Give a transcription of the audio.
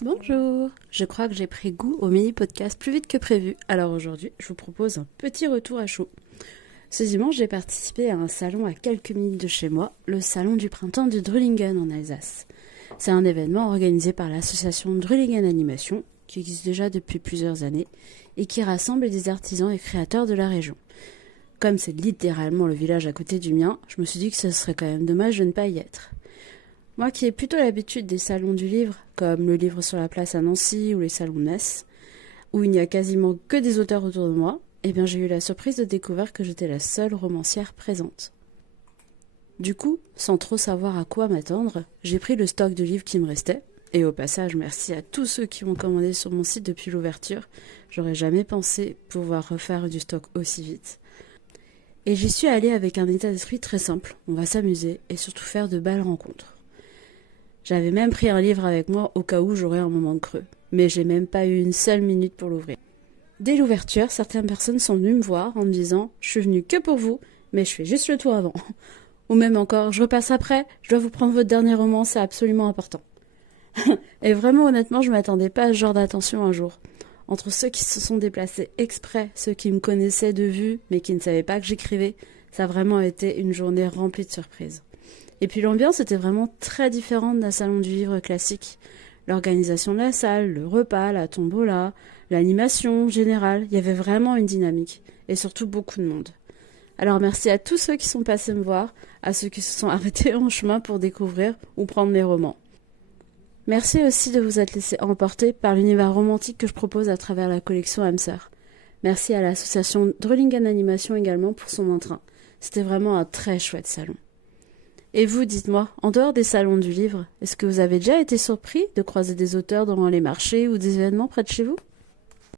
Bonjour, je crois que j'ai pris goût au mini-podcast plus vite que prévu, alors aujourd'hui je vous propose un petit retour à chaud. Ce dimanche j'ai participé à un salon à quelques minutes de chez moi, le salon du printemps de Drulingen en Alsace. C'est un événement organisé par l'association Drulingen Animation, qui existe déjà depuis plusieurs années, et qui rassemble des artisans et créateurs de la région. Comme c'est littéralement le village à côté du mien, je me suis dit que ce serait quand même dommage de ne pas y être. Moi qui ai plutôt l'habitude des salons du livre, comme le livre sur la place à Nancy ou les salons Ness, où il n'y a quasiment que des auteurs autour de moi, eh bien j'ai eu la surprise de découvrir que j'étais la seule romancière présente. Du coup, sans trop savoir à quoi m'attendre, j'ai pris le stock de livres qui me restait, et au passage merci à tous ceux qui ont commandé sur mon site depuis l'ouverture, j'aurais jamais pensé pouvoir refaire du stock aussi vite. Et j'y suis allée avec un état d'esprit très simple, on va s'amuser et surtout faire de belles rencontres. J'avais même pris un livre avec moi au cas où j'aurais un moment de creux. Mais j'ai même pas eu une seule minute pour l'ouvrir. Dès l'ouverture, certaines personnes sont venues me voir en me disant « Je suis venue que pour vous, mais je fais juste le tour avant. » Ou même encore « Je repasse après, je dois vous prendre votre dernier roman, c'est absolument important. » Et vraiment honnêtement, je m'attendais pas à ce genre d'attention un jour. Entre ceux qui se sont déplacés exprès, ceux qui me connaissaient de vue, mais qui ne savaient pas que j'écrivais, ça a vraiment été une journée remplie de surprises. Et puis l'ambiance était vraiment très différente d'un salon du livre classique. L'organisation de la salle, le repas, la tombola, l'animation générale, il y avait vraiment une dynamique. Et surtout beaucoup de monde. Alors merci à tous ceux qui sont passés me voir, à ceux qui se sont arrêtés en chemin pour découvrir ou prendre mes romans. Merci aussi de vous être laissé emporter par l'univers romantique que je propose à travers la collection Hamster. Merci à l'association Drulingen Animation également pour son entrain. C'était vraiment un très chouette salon. Et vous, dites-moi, en dehors des salons du livre, est-ce que vous avez déjà été surpris de croiser des auteurs dans les marchés ou des événements près de chez vous ?